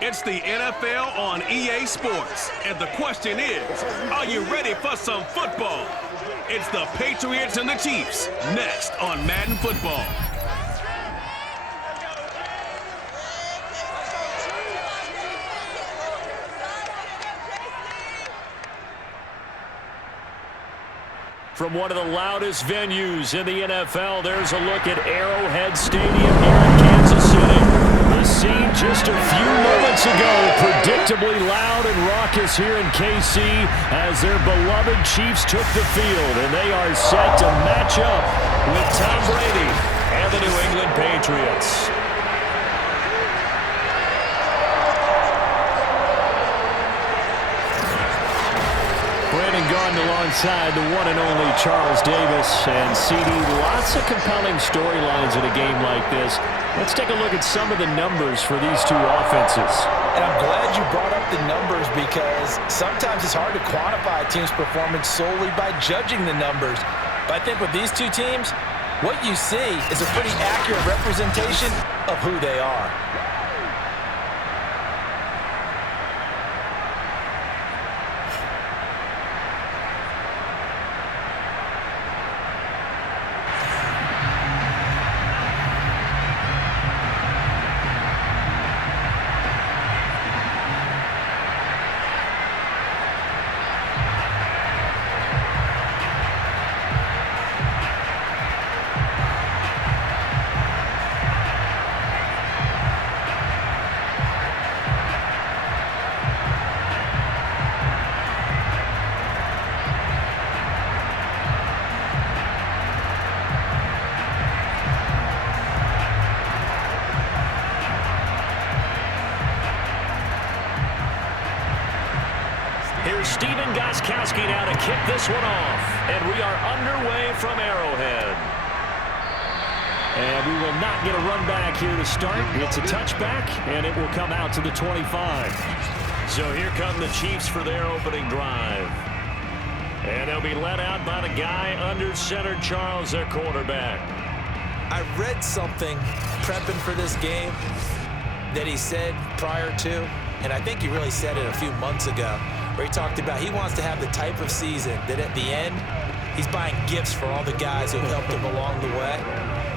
It's the NFL on EA Sports. And the question is, are you ready for some football? It's the Patriots and the Chiefs, next on Madden Football. From one of the loudest venues in the NFL, there's a look at Arrowhead Stadium here in Kansas City. The scene just a few moments ago, predictably loud and raucous here in KC as their beloved Chiefs took the field, and they are set to match up with Tom Brady and the New England Patriots. Gordon alongside the one and only Charles Davis. And CD, lots of compelling storylines in a game like this. Let's take a look at some of the numbers for these two offenses. And I'm glad you brought up the numbers because sometimes it's hard to quantify a team's performance solely by judging the numbers. But I think with these two teams, what you see is a pretty accurate representation of who they are. Now to kick this one off, and we are underway from Arrowhead. And we will not get a run back here to start. It's a touchback, and it will come out to the 25. So here come the Chiefs for their opening drive. And they'll be led out by the guy under center, Charles, their quarterback. I read something prepping for this game that he said prior to, and I think he really said it a few months ago, where he talked about he wants to have the type of season that at the end, he's buying gifts for all the guys who have helped him along the way.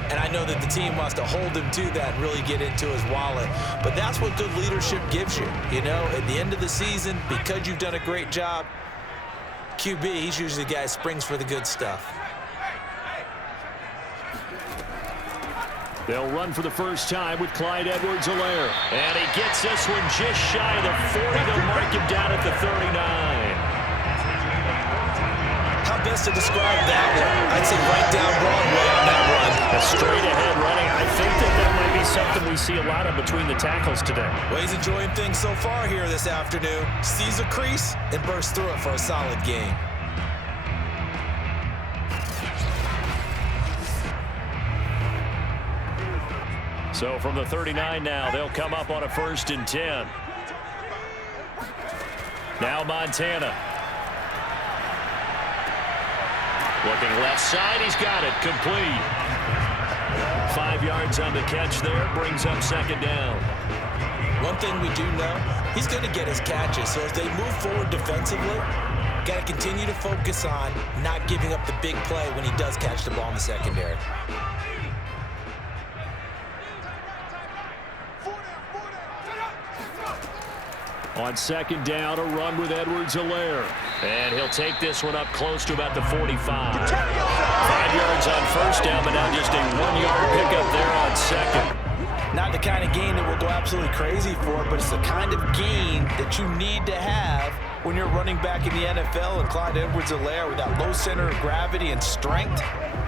And I know that the team wants to hold him to that and really get into his wallet. But that's what good leadership gives you. You know, at the end of the season, because you've done a great job, QB, he's usually the guy who springs for the good stuff. They'll run for the first time with Clyde Edwards-Helaire. And he gets this one just shy of the 40. They'll mark him down at the 39. How best to describe that one? I'd say right down Broadway on that run. A straight-ahead running. I think that might be something we see a lot of between the tackles today. Well, he's enjoying things so far here this afternoon. Sees a crease and bursts through it for a solid game. So from the 39 now, they'll come up on a 1st and 10. Now Montana. Looking left side, he's got it, complete. 5 yards on the catch there, brings up 2nd down. One thing we do know, he's going to get his catches. So as they move forward defensively, got to continue to focus on not giving up the big play when he does catch the ball in the secondary. On 2nd down, a run with Edwards-Helaire. And he'll take this one up close to about the 45. 5 yards on 1st down, but now just a 1-yard pickup there on 2nd. Not the kind of gain that we'll go absolutely crazy for, but it's the kind of gain that you need to have when you're running back in the NFL. And Clyde Edwards-Helaire, with that low center of gravity and strength,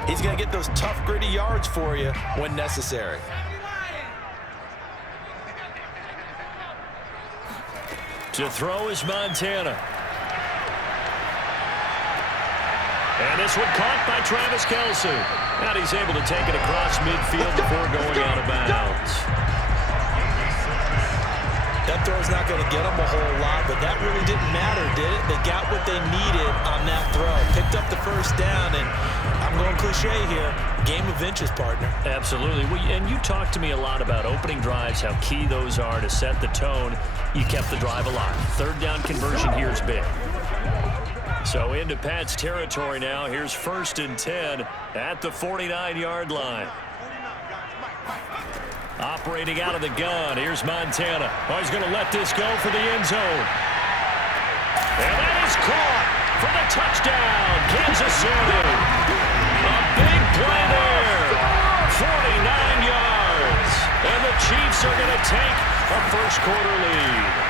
he's going to get those tough, gritty yards for you when necessary. To throw is Montana. And this one caught by Travis Kelce. And he's able to take it across midfield before going out of bounds. That throw's not going to get them a whole lot, but that really didn't matter, did it? They got what they needed on that throw. Picked up the first down, and I'm going cliche here, game of inches, partner. Absolutely. And you talked to me a lot about opening drives, how key those are to set the tone. You kept the drive alive. Third down conversion here is big. So into Pat's territory now. Here's 1st and 10 at the 49-yard line. Operating out of the gun. Here's Montana. Oh, he's going to let this go for the end zone. And that is caught for the touchdown. Kansas City. A big play there. 49 yards. And the Chiefs are going to take a first-quarter lead.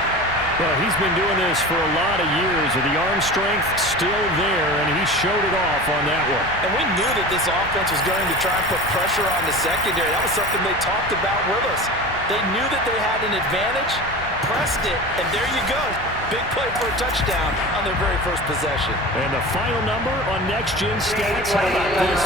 Well, he's been doing this for a lot of years with the arm strength still there, and he showed it off on that one. And we knew that this offense was going to try and put pressure on the secondary. That was something they talked about with us. They knew that they had an advantage, pressed it, and there you go. Big play for a touchdown on their very first possession. And the final number on Next Gen Stats, how about this?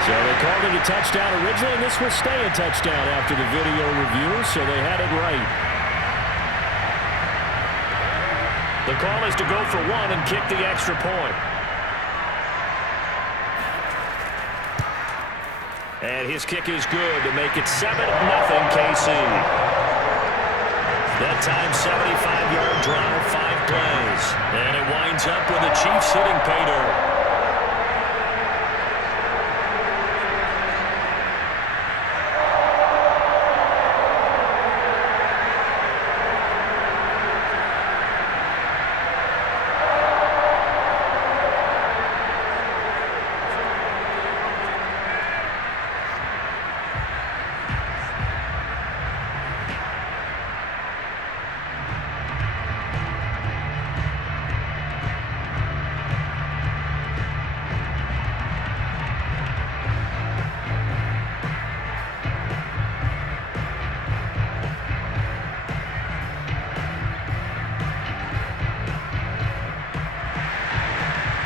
So they called it a touchdown originally, and this will stay a touchdown after the video review, so they had it right. The call is to go for one and kick the extra point. And his kick is good to make it 7-0 KC. That time, 75-yard drive, 5 plays. And it winds up with the Chiefs hitting pay dirt.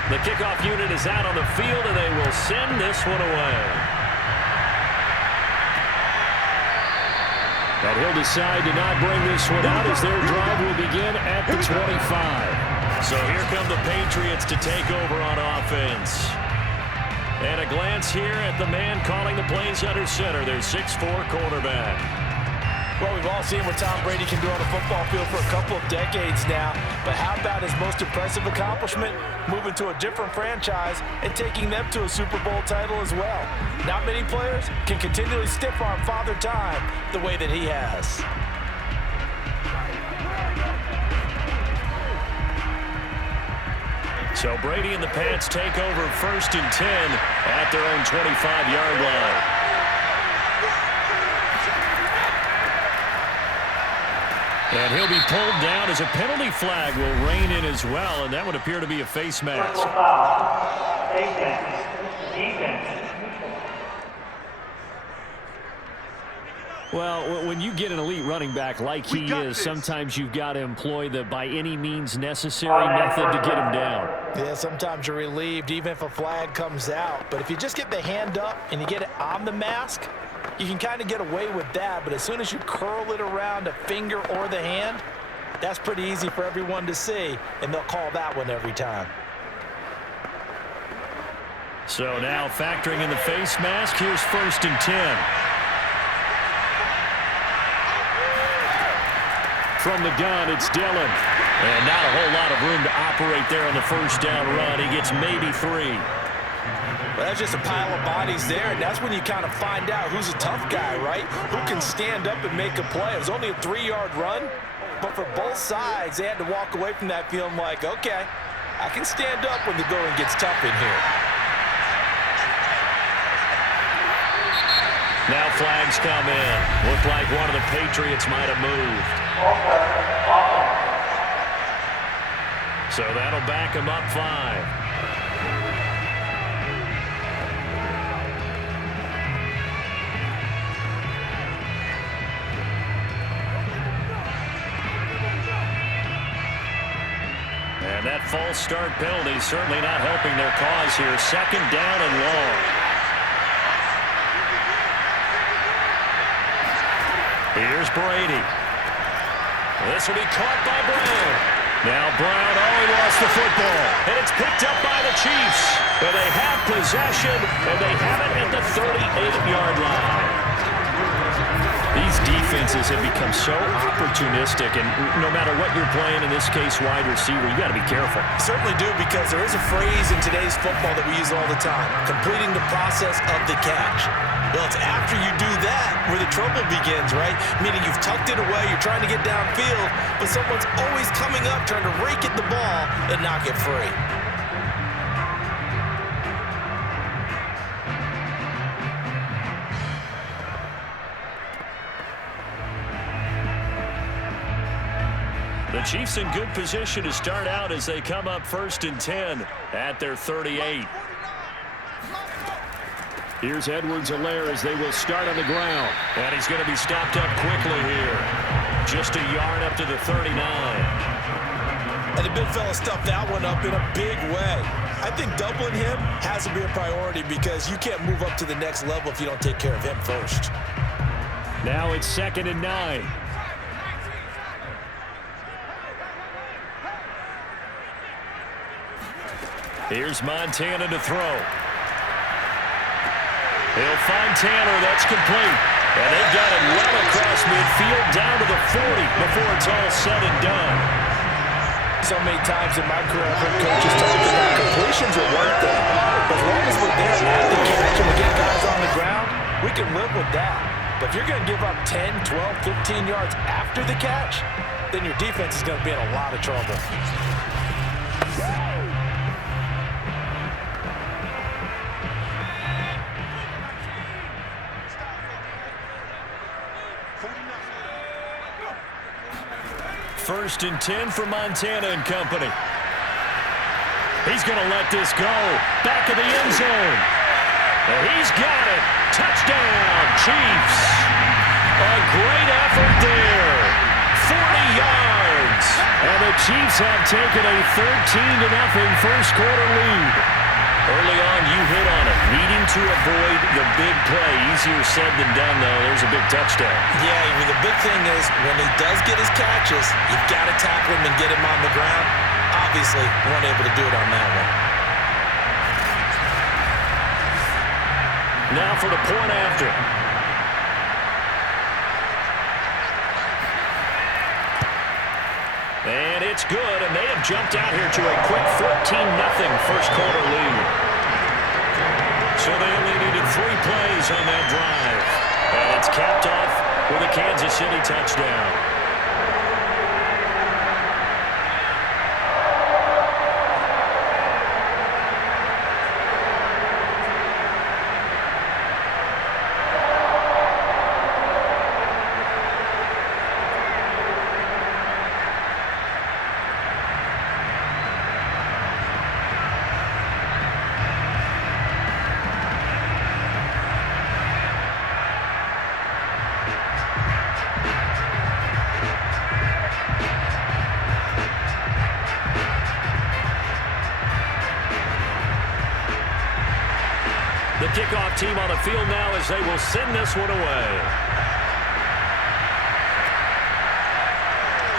The kickoff unit is out on the field, and they will send this one away. And he'll decide to not bring this one out as their drive will begin at the 25. So here come the Patriots to take over on offense. And a glance here at the man calling the plays under center, their 6'4" quarterback. Well, we've all seen what Tom Brady can do on a football field for a couple of decades now. But how about his most impressive accomplishment? Moving to a different franchise and taking them to a Super Bowl title as well. Not many players can continually stiff-arm Father Time the way that he has. So Brady and the Pats take over 1st and 10 at their own 25-yard line. And he'll be pulled down as a penalty flag will rein in as well, and that would appear to be a face mask. Well, when you get an elite running back like he is, sometimes you've got to employ the by any means necessary method to get him down. Yeah, sometimes you're relieved even if a flag comes out. But if you just get the hand up and you get it on the mask, you can kind of get away with that, but as soon as you curl it around a finger or the hand, that's pretty easy for everyone to see, and they'll call that one every time. So now factoring in the face mask, here's 1st and 10. From the gun, it's Dillon. And not a whole lot of room to operate there on the first down run. He gets maybe 3. Well, that's just a pile of bodies there, and that's when you kind of find out who's a tough guy, right? Who can stand up and make a play. It was only a 3-yard run, but for both sides, they had to walk away from that feeling like, okay, I can stand up when the going gets tough in here. Now flags come in. Looked like one of the Patriots might have moved. So that'll back him up 5. And that false start penalty certainly not helping their cause here. Second down and long. Here's Brady. This will be caught by Brown. Now Brown, he lost the football. And it's picked up by the Chiefs. And they have possession, and they have it at the 38-yard line. These defenses have become so opportunistic, and no matter what you're playing, in this case wide receiver, you got to be careful. Certainly do, because there is a phrase in today's football that we use all the time: completing the process of the catch. Well, it's after you do that where the trouble begins, right? Meaning you've tucked it away, you're trying to get downfield, but someone's always coming up trying to rake at the ball and knock it free. The Chiefs in good position to start out as they come up 1st and 10 at their 38. Here's Edwards-Helaire as they will start on the ground. And he's going to be stopped up quickly here. Just a yard up to the 39. And the big fella stuffed that one up in a big way. I think doubling him has to be a priority, because you can't move up to the next level if you don't take care of him first. Now it's 2nd and 9. Here's Montana to throw. He'll find Tanner. That's complete. And they've got it well across midfield down to the 40 before it's all said and done. So many times in my career, I've heard coaches talk about completions are one thing, but as long as we're there at the catch and we get guys on the ground, we can live with that. But if you're going to give up 10, 12, 15 yards after the catch, then your defense is going to be in a lot of trouble. First and 10 for Montana and company. He's going to let this go. Back of the end zone. And he's got it. Touchdown, Chiefs. A great effort there. 40 yards. And the Chiefs have taken a 13-0 first quarter lead. Early on, you hit on it. Needing to avoid the big play. Easier said than done, though. There's a big touchdown. Yeah, the big thing is when he does get his catches, you've got to tackle him and get him on the ground. Obviously, weren't able to do it on that one. Now for the point after. And it's good, and they have jumped out here to a quick 14-0 first quarter lead. So they only needed 3 plays on that drive. And it's capped off with a Kansas City touchdown. The kickoff team on the field now as they will send this one away.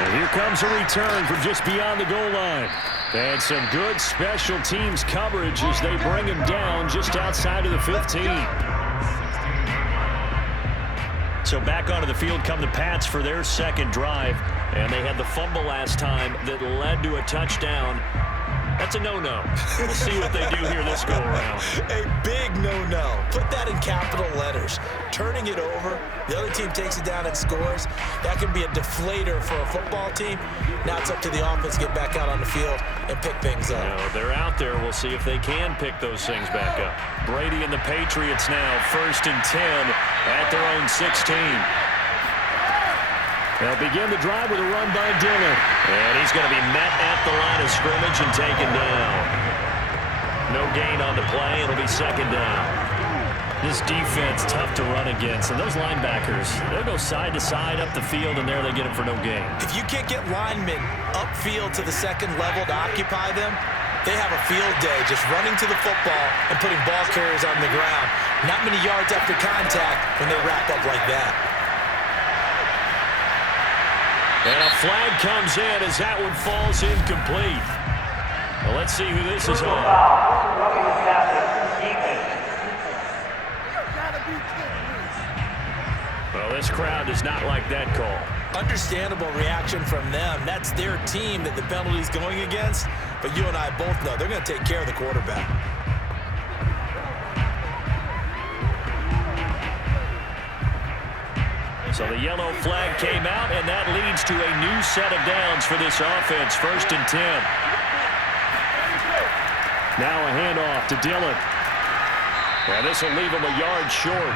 And here comes a return from just beyond the goal line. And some good special teams coverage as they bring him down just outside of the 15. So back onto the field come the Pats for their second drive. And they had the fumble last time that led to a touchdown. That's a no-no. We'll see what they do here this go-around. A big no-no. Put that in capital letters. Turning it over, the other team takes it down and scores. That can be a deflator for a football team. Now it's up to the offense to get back out on the field and pick things up. Now, they're out there. We'll see if they can pick those things back up. Brady and the Patriots now, 1st and 10 at their own 16. They'll begin the drive with a run by Dillon. And he's going to be met at the line of scrimmage and taken down. No gain on the play. It'll be 2nd down. This defense, tough to run against. And those linebackers, they'll go side to side up the field, and there they get it for no gain. If you can't get linemen upfield to the second level to occupy them, they have a field day just running to the football and putting ball carriers on the ground. Not many yards after contact when they wrap up like that. And a flag comes in as that one falls incomplete. Well, let's see who this is on. Well, this crowd does not like that call. Understandable reaction from them. That's their team that the penalty's going against. But you and I both know they're going to take care of the quarterback. So the yellow flag came out, and that leads to a new set of downs for this offense. 1st and 10. Now a handoff to Dillon. Yeah, this will leave him a yard short.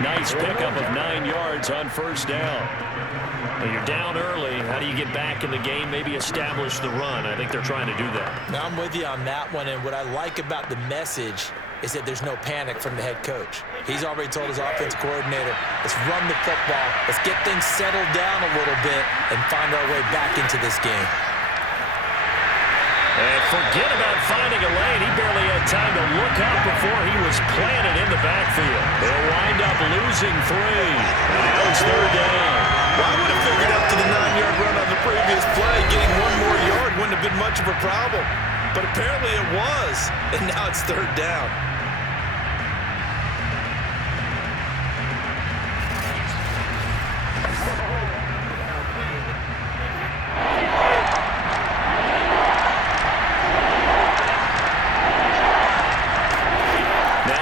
Nice pickup of 9 yards on 1st down. Well, you're down early. How do you get back in the game? Maybe establish the run. I think they're trying to do that. Now I'm with you on that one, and what I like about the message is that there's no panic from the head coach. He's already told his offensive coordinator, let's run the football, let's get things settled down a little bit and find our way back into this game. And forget about finding a lane. He barely had time to look up before he was planted in the backfield. They'll wind up losing 3. And now it's 3rd down. Well, I would have figured out to the 9-yard run on the previous play, getting 1 more yard wouldn't have been much of a problem. But apparently it was, and now it's 3rd down.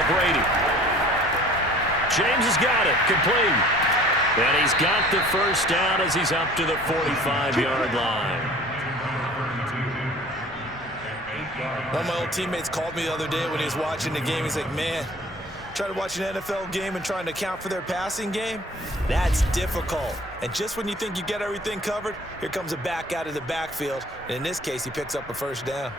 Brady. James has got it. Complete. And he's got the 1st down as he's up to the 45-yard line. One of my old teammates called me the other day when he was watching the game. He's like, man, trying to watch an NFL game and trying to account for their passing game? That's difficult. And just when you think you get everything covered, here comes a back out of the backfield. And in this case, he picks up a 1st down.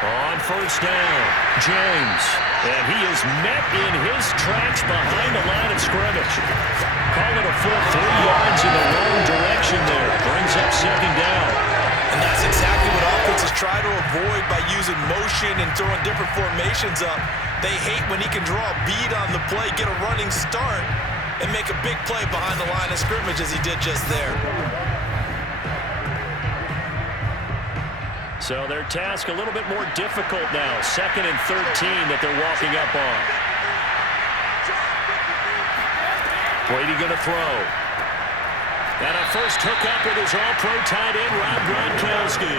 On 1st down, James. And he is met in his tracks behind the line of scrimmage. Call it a full 3 yards in the wrong direction there. Brings up 2nd down. And that's exactly what offenses try to avoid by using motion and throwing different formations up. They hate when he can draw a bead on the play, get a running start, and make a big play behind the line of scrimmage as he did just there. So their task a little bit more difficult now. 2nd and 13 that they're walking up on. Brady going to throw. And a first hookup with his all-pro tight end, Rob Gronkowski.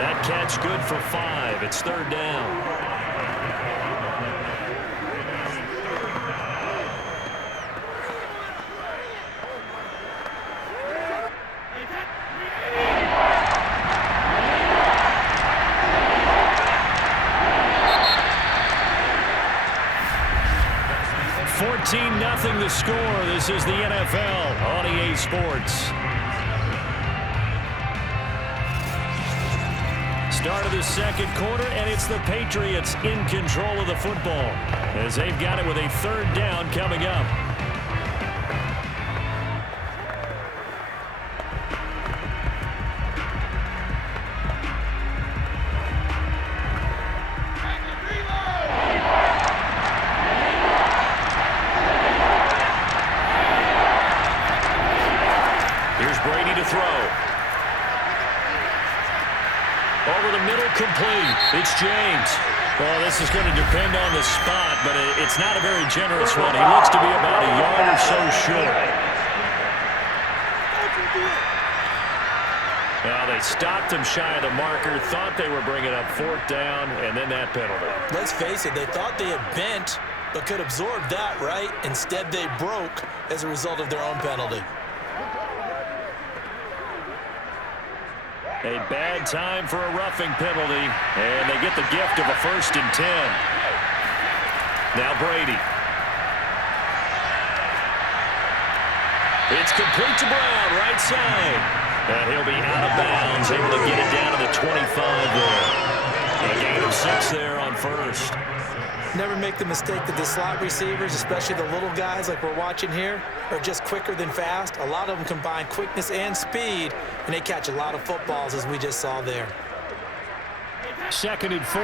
That catch good for 5. It's 3rd down. Nothing the score. This is the NFL on EA Sports. Start of the 2nd quarter, and it's the Patriots in control of the football as they've got it with a 3rd down coming up. Complete. It's James. Well, this is going to depend on the spot, but it's not a very generous one. He looks to be about a yard or so short. Well, they stopped him shy of the marker, thought they were bringing up 4th down, and then that penalty. Let's face it, they thought they had bent, but could absorb that, right? Instead, they broke as a result of their own penalty. A bad time for a roughing penalty, and they get the gift of a 1st and 10. Now Brady. It's complete to Brown, right side. And he'll be out of bounds, able to get it down to the 25 there. A gain of 6 there on first. Never make the mistake that the slot receivers, especially the little guys like we're watching here, are just quicker than fast. A lot of them combine quickness and speed, and they catch a lot of footballs, as we just saw there. 2nd and 4.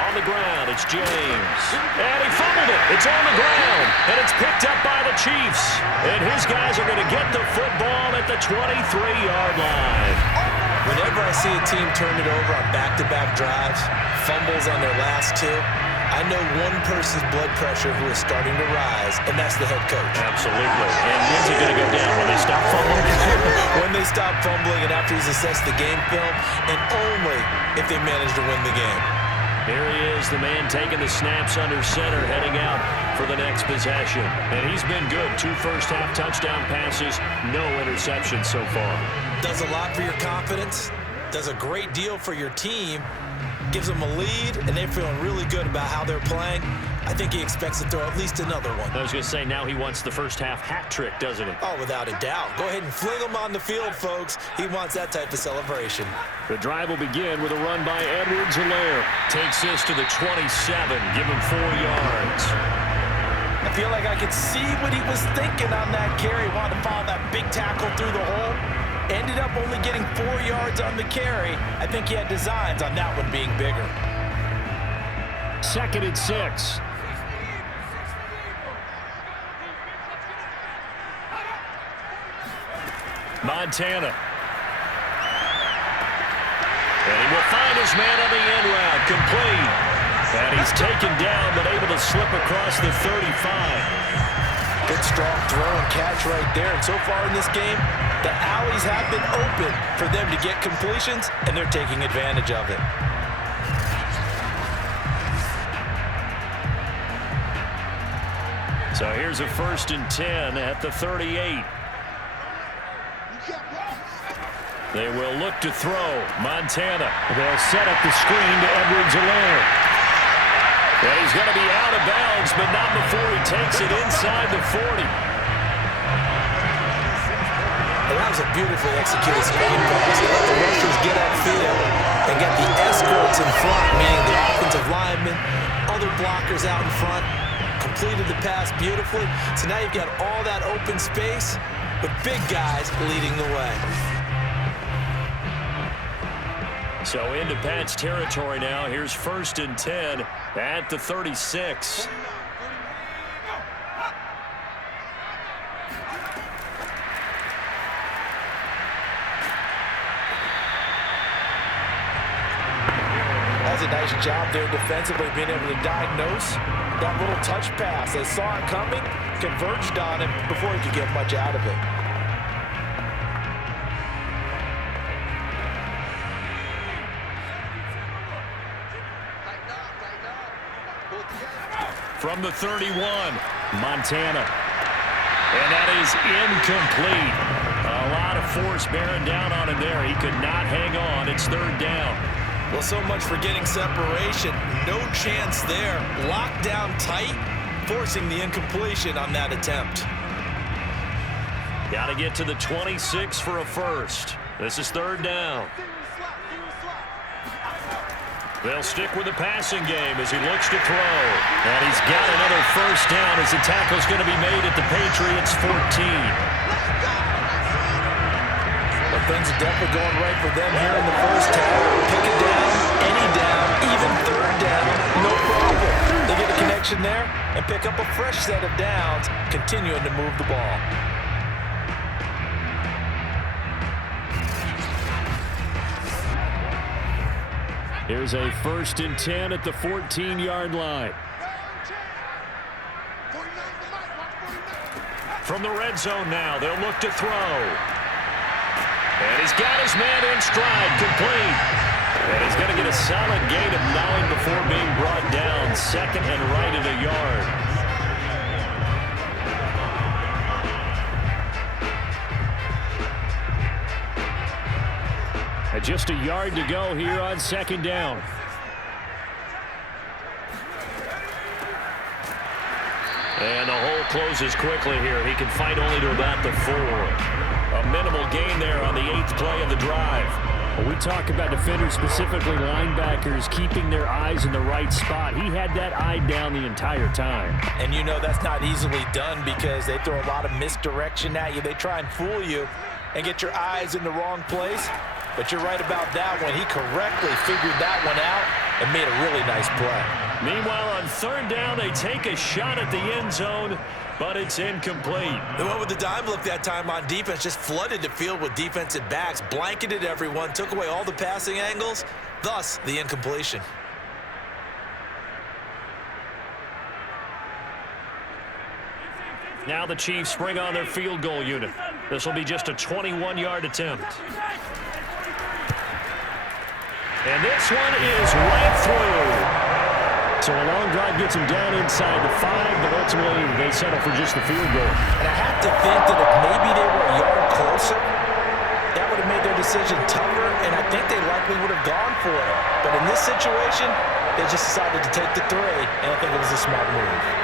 On the ground, it's James. And he fumbled it. It's on the ground. And it's picked up by the Chiefs. And his guys are going to get the football at the 23-yard line. Whenever I see a team turn it over on back-to-back drives, fumbles on their last 2, I know one person's blood pressure who is starting to rise, and that's the head coach. Absolutely. And when's it going to go down? When they stop fumbling? When they stop fumbling and after he's assessed the game film, and only if they manage to win the game. Here he is, the man taking the snaps under center, heading out for the next possession. And he's been good. 2 first-half touchdown passes, no interceptions so far. Does a lot for your confidence, does a great deal for your team, gives them a lead, and they're feeling really good about how they're playing. I think he expects to throw at least another one. I was going to say, now he wants the first-half hat trick, doesn't he? Oh, without a doubt. Go ahead and fling him on the field, folks. He wants that type of celebration. The drive will begin with a run by Edwards-Helaire. Takes this to the 27, give him 4 yards. I feel like I could see what he was thinking on that carry. Wanted to follow that big tackle through the hole. Ended up only getting 4 yards on the carry. I think he had designs on that one being bigger. 2nd and 6. Montana. And he will find his man on the end route, complete. And he's taken down, but able to slip across the 35. Good strong throw and catch right there. And so far in this game, the alleys have been open for them to get completions, and they're taking advantage of it. So here's a 1st and 10 at the 38. They will look to throw. Montana. They'll set up the screen to Edwards-Helaire. And he's going to be out of bounds, but not before he takes it inside the 40. And that was a beautifully executed screen pass. They let the rushers get upfield and get the escorts in front, meaning the offensive linemen, other blockers out in front, completed the pass beautifully. So now you've got all that open space with big guys leading the way. So into Pat's territory now. Here's 1st and 10 at the 36. That's a nice job there defensively, being able to diagnose that little touch pass. They saw it coming, converged on it before he could get much out of it. From the 31, Montana. And that is incomplete. A lot of force bearing down on him there. He could not hang on. It's 3rd down. Well, so much for getting separation. No chance there. Locked down tight, forcing the incompletion on that attempt. Got to get to the 26 for a first. This is 3rd down. They'll stick with the passing game as he looks to throw. And he's got another first down as the tackle's going to be made at the Patriots 14. Well, things are definitely going right for them here in the first half. Pick it down, any down, even 3rd down, no problem. They get a connection there and pick up a fresh set of downs, continuing to move the ball. Here's a 1st and 10 at the 14-yard line. From the red zone now, they'll look to throw. And he's got his man in stride, complete. And he's going to get a solid gain of 9 before being brought down. 2nd and right at a yard. Just a yard to go here on 2nd down. And the hole closes quickly here. He can fight only to about the 4. A minimal gain there on the 8th play of the drive. Well, we talk about defenders, specifically linebackers, keeping their eyes in the right spot. He had that eye down the entire time. And you know that's not easily done because they throw a lot of misdirection at you. They try and fool you and get your eyes in the wrong place. But you're right about that one. He correctly figured that one out and made a really nice play. Meanwhile, on 3rd down, they take a shot at the end zone, but it's incomplete. They went with the dime look that time on defense, just flooded the field with defensive backs, blanketed everyone, took away all the passing angles, thus the incompletion. Now the Chiefs bring on their field goal unit. This will be just a 21-yard attempt. And this one is right through. So a long drive gets him down inside the 5, but ultimately they settle for just the field goal. And I have to think that if maybe they were a yard closer, that would have made their decision tougher, and I think they likely would have gone for it. But in this situation, they just decided to take the 3, and I think it was a smart move.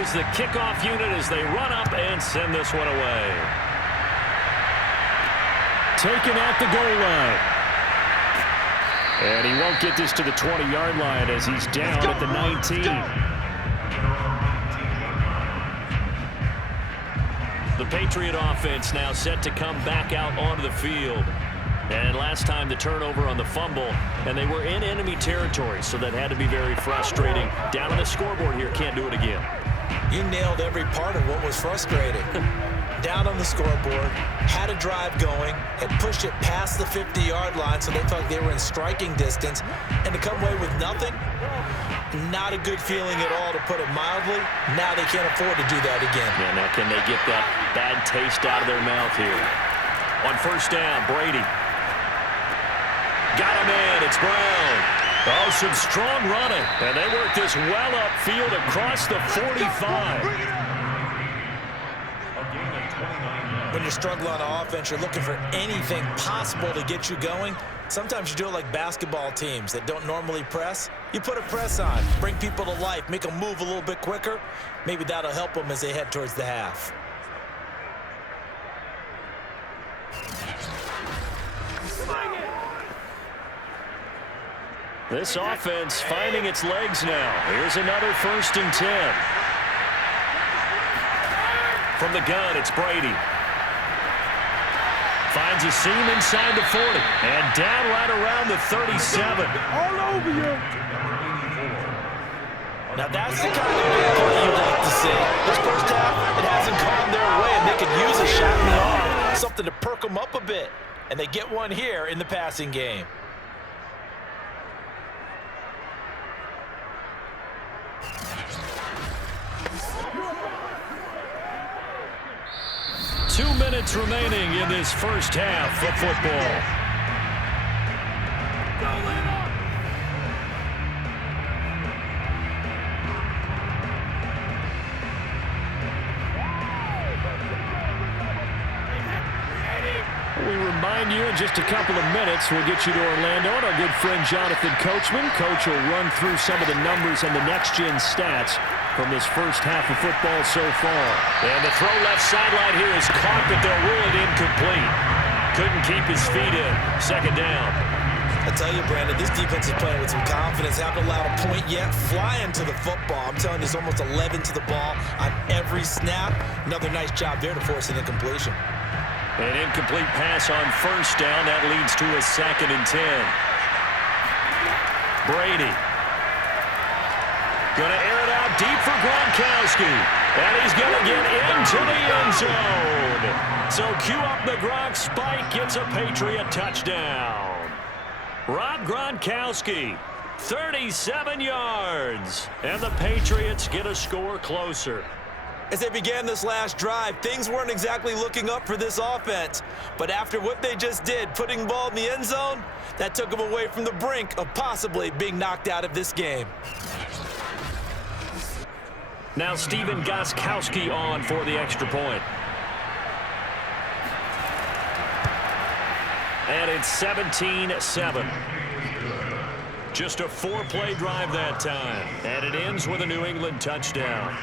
Is the kickoff unit as they run up and send this one away. Taken at the goal line. And he won't get this to the 20-yard line as he's down at the 19. The Patriot offense now set to come back out onto the field. And last time the turnover on the fumble, and they were in enemy territory, so that had to be very frustrating. Down on the scoreboard here, can't do it again. You nailed every part of what was frustrating. Down on the scoreboard, had a drive going, had pushed it past the 50-yard line so they felt they were in striking distance, and to come away with nothing, not a good feeling at all, to put it mildly. Now they can't afford to do that again. Yeah, now can they get that bad taste out of their mouth here? On 1st down, Brady. Got him in, it's Brown. Oh, some strong running, and they work this well upfield across the 45. When you're struggling on offense, you're looking for anything possible to get you going. Sometimes you do it like basketball teams that don't normally press. You put a press on, bring people to life, make them move a little bit quicker. Maybe that'll help them as they head towards the half. This offense finding its legs now. Here's another 1st and 10. From the gun, it's Brady. Finds a seam inside the 40. And down right around the 37. All over you. Now that's the kind of big play you'd like to see. This 1st half, it hasn't gone their way, and they could use a shot in the arm, something to perk them up a bit. And they get one here in the passing game. Two minutes remaining in this 1st half of football. We remind you in just a couple of minutes, we'll get you to Orlando and our good friend Jonathan Coachman. Coach will run through some of the numbers and the next-gen stats from this 1st half of football so far. And the throw left sideline here is caught, but they'll rule it incomplete. Couldn't keep his feet in. 2nd down. I tell you, Brandon, this defense is playing with some confidence. Haven't allowed a point yet. Flying to the football. I'm telling you, there's almost 11 to the ball on every snap. Another nice job there to force an incompletion. An incomplete pass on 1st down. That leads to a 2nd and 10. Brady. Going to air it out deep for Gronkowski. And he's going to get into the end zone. So cue up the Gronk spike. Gets a Patriot touchdown. Rob Gronkowski, 37 yards. And the Patriots get a score closer. As they began this last drive, things weren't exactly looking up for this offense. But after what they just did, putting the ball in the end zone, that took them away from the brink of possibly being knocked out of this game. Now Stephen Gostkowski on for the extra point. And it's 17-7. Just a 4-play drive that time. And it ends with a New England touchdown.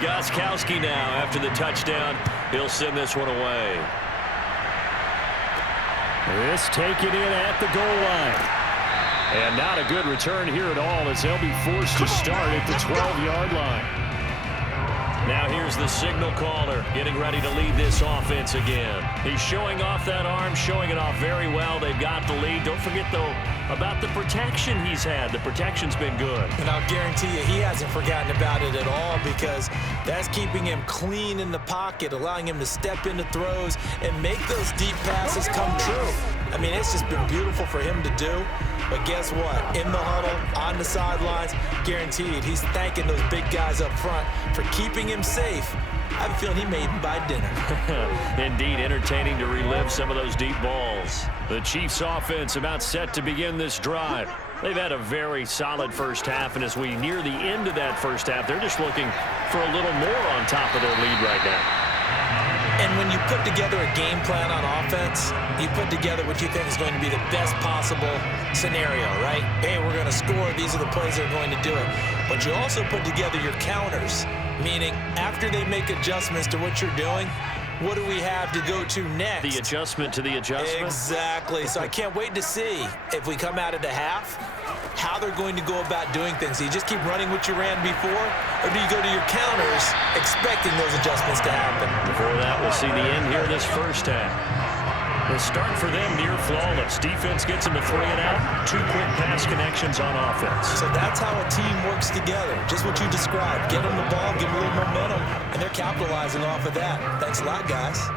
Gostkowski now after the touchdown. He'll send this one away. This taken in at the goal line. And not a good return here at all as they'll be forced to start at the 12-yard line. Now here's the signal caller getting ready to lead this offense again. He's showing off that arm, showing it off very well. They've got the lead. Don't forget, though, about the protection he's had. The protection's been good. And I'll guarantee you he hasn't forgotten about it at all because that's keeping him clean in the pocket, allowing him to step into throws and make those deep passes come true. I mean, it's just been beautiful for him to do. But guess what? In the huddle, on the sidelines, guaranteed he's thanking those big guys up front for keeping him safe. I have a feeling he made him by dinner. Indeed, entertaining to relive some of those deep balls. The Chiefs offense about set to begin this drive. They've had a very solid first half, and as we near the end of that first half, they're just looking for a little more on top of their lead right now. And when you put together a game plan on offense, you put together what you think is going to be the best possible scenario, right? Hey, we're going to score. These are the plays that are going to do it. But you also put together your counters, meaning after they make adjustments to what you're doing, what do we have to go to next? The adjustment to the adjustment? Exactly. So I can't wait to see if we come out of the half, how they're going to go about doing things. Do you just keep running what you ran before, or do you go to your counters expecting those adjustments to happen? Before that, we'll see the end here this first half. The start for them near flawless. Defense gets them to 3 and out. 2 quick pass connections on offense. So that's how a team works together. Just what you described. Get them the ball, give them a little momentum, and they're capitalizing off of that. Thanks a lot, guys.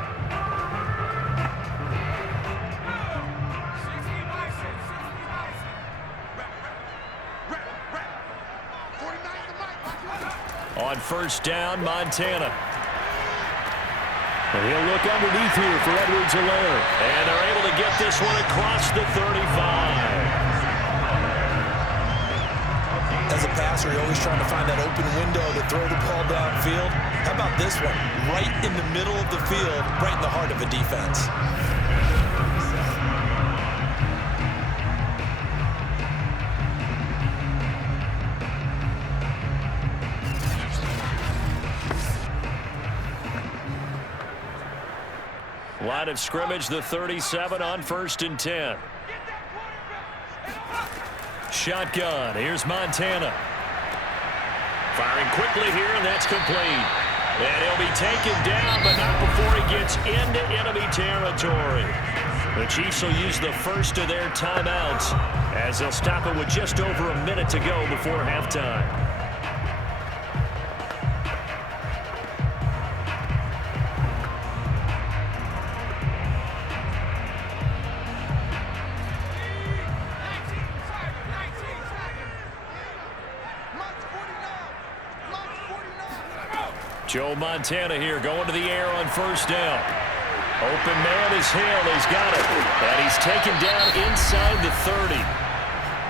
On first down, Montana. And he'll look underneath here for Edwards-Helaire. And they're able to get this one across the 35. As a passer, you're always trying to find that open window to throw the ball downfield. How about this one? Right in the middle of the field, right in the heart of a defense. Line of scrimmage, the 37 on 1st and 10. Shotgun. Here's Montana. Firing quickly here, and that's complete. And he'll be taken down, but not before he gets into enemy territory. The Chiefs will use the first of their timeouts as they'll stop it with just over a minute to go before halftime. Joe Montana here going to the air on first down. Open man is Hill. He's got it. And he's taken down inside the 30.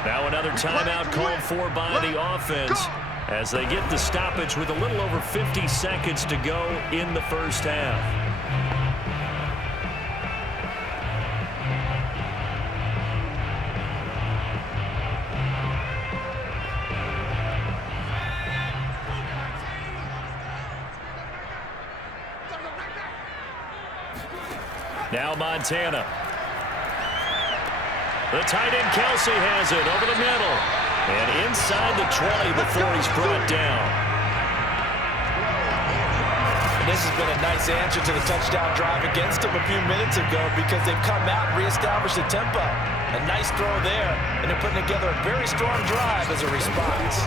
Now another timeout called for by the offense as they get the stoppage with a little over 50 seconds to go in the first half. Now Montana. The tight end Kelsey has it over the middle. And inside the 20 before he's brought down. And this has been a nice answer to the touchdown drive against them a few minutes ago because they've come out and reestablished the tempo. A nice throw there, and they're putting together a very strong drive as a response.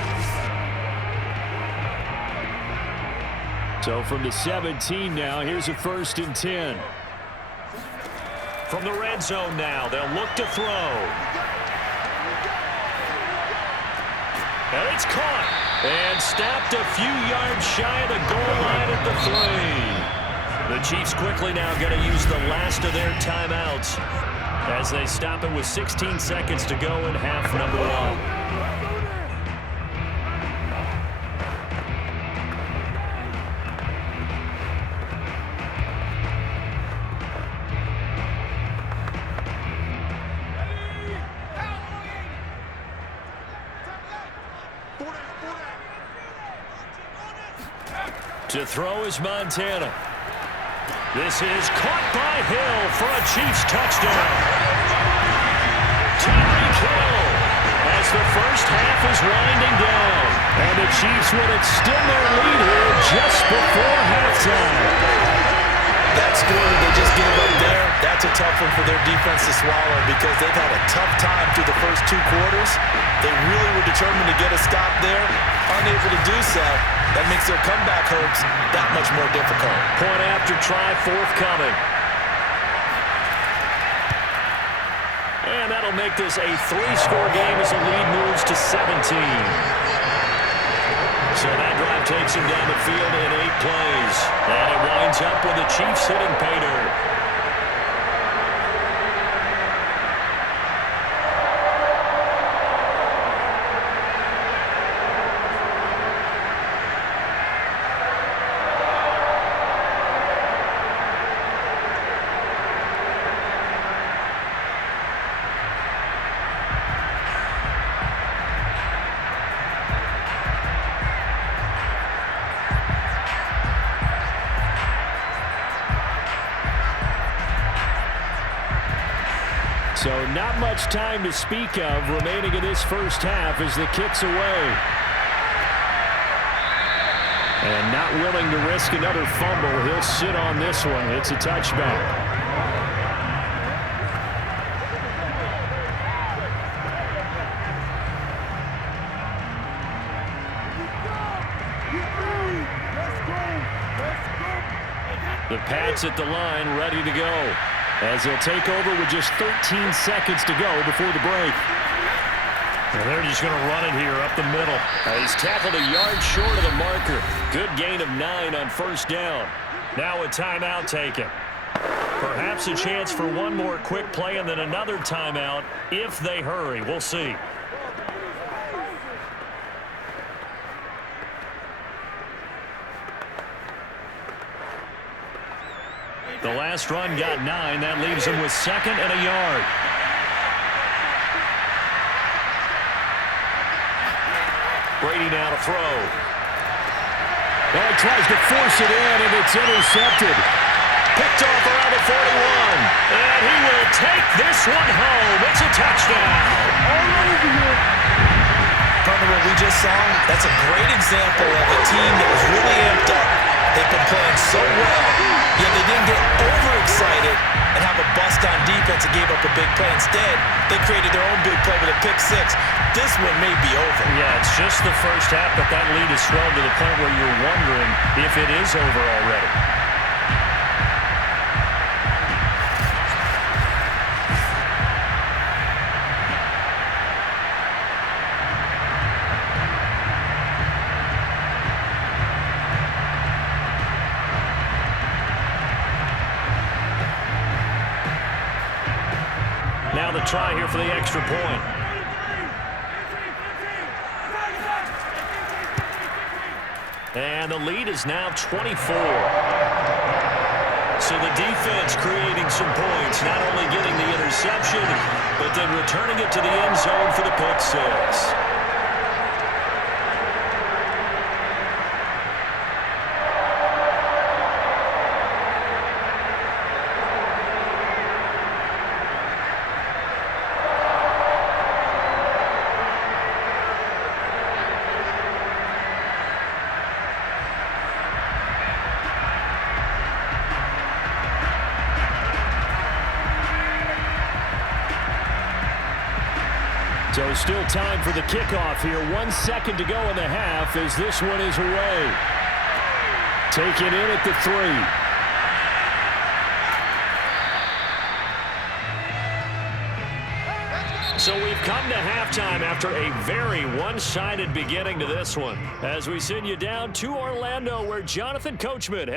So from the 17 now, here's a 1st and 10. From the red zone now, they'll look to throw. And it's caught. And stopped a few yards shy of the goal line at the 3. The Chiefs quickly now going to use the last of their timeouts as they stop it with 16 seconds to go in half number 1. To throw is Montana. This is caught by Hill for a Chiefs touchdown. Tyreek Hill as the first half is winding down. And the Chiefs will extend their lead here just before halftime. That score that they just gave up there, that's a tough one for their defense to swallow because they've had a tough time through the first 2 quarters. They really were determined to get a stop there, unable to do so. That makes their comeback hopes that much more difficult. Point after try forthcoming. And that'll make this a 3-score game as the lead moves to 17. So that drive takes him down the field in 8 plays. And it winds up with the Chiefs hitting pay dirt. So not much time to speak of remaining in this first half as the kick's away. And not willing to risk another fumble. He'll sit on this one. It's a touchback. The Pats at the line ready to go as they'll take over with just 13 seconds to go before the break. And they're just going to run it here up the middle. He's tackled a yard short of the marker. Good gain of 9 on first down. Now a timeout taken. Perhaps a chance for one more quick play and then another timeout if they hurry. We'll see. The last run got 9. That leaves him with 2nd and a yard. Brady now to throw. Oh, he tries to force it in, and it's intercepted. Picked off around the 41. And he will take this one home. It's a touchdown. From what we just saw, that's a great example of a team that was really amped up. They've been playing so well, yet they didn't get overexcited and have a bust on defense and gave up a big play. Instead, they created their own big play with a pick 6. This one may be over. Yeah, it's just the first half, but that lead is swelled to the point where you're wondering if it is over already. Now the try here for the extra point. And the lead is now 24. So the defense creating some points, not only getting the interception, but then returning it to the end zone for the pick 6. So still time for the kickoff here. 1 second to go in the half as this one is away. Taken in at the 3. So we've come to halftime after a very one-sided beginning to this one. As we send you down to Orlando where Jonathan Coachman